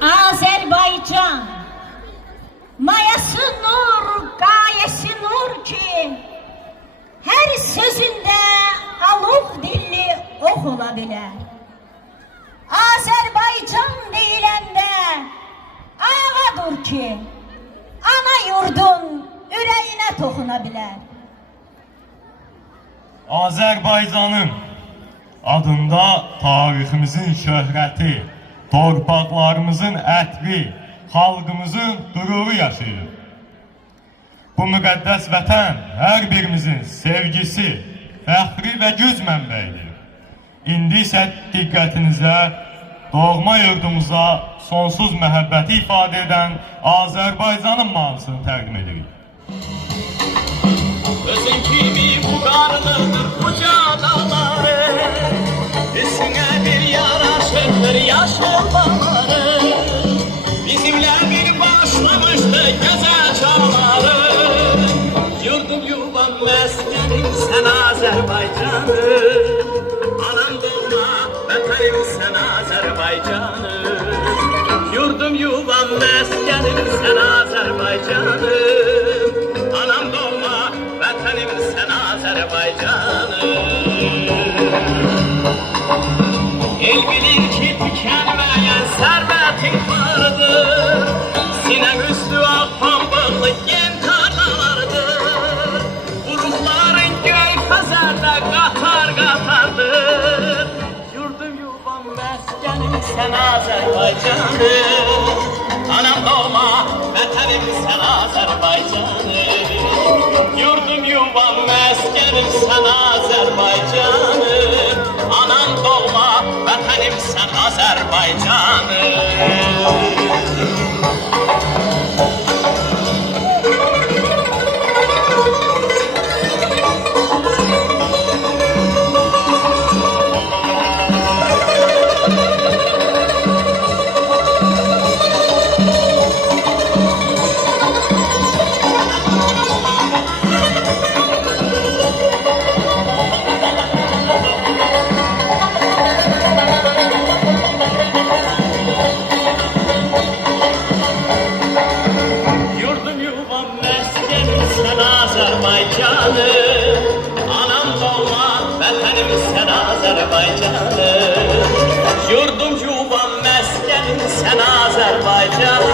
Azerbaycan, mayası nur, gayesi nur ki, her sözünde alov dilli ox ola bilər. Azerbaycan deyiləndə ağadır ki, ana yurdun ürəyinə toxuna bilər. Azerbaycan'ın adında tariximizin şöhrəti, torpaqlarımızın ətri, xalqımızın qüruru yaşayır. Bu müqəddəs vətən hər birimizin sevgisi, fəxri və güc mənbəyidir. İndi isə diqqətinizə doğma yurdumuza sonsuz məhəbbəti ifadə edən Azərbaycanın mahnısını təqdim edirik. Özün kimi bu qarlıdır uca dağları, üstüne bir yaraşıdır yaşıl bağları. Bizimle bir başlamıştı güzel çağları. Yurdum yuvam meskenim sen Azerbaycanım, anam doğma vətənim sen Azerbaycanım. Yurdum yuvam meskenim sen Azerbaycanım, anam doğma vətənim sen Azerbaycanım. El bilir ki tükenmeyen servetin vardır, sinem üstü ak pambıklı gen tarlalardır. Urukların göy pazarda qatar qatardır. Yurdum yuvam meskenim sen Azerbaycanım, anam doğma vətənim sen Azerbaycanım. Yurdum yuvam meskenim sen Azerbaycanım, anam doğma vətənim sen Azerbaycanım. Anam doğma vətənim sen Azerbaycanım. Yurdum yuvam meskenim sen Azerbaycanım.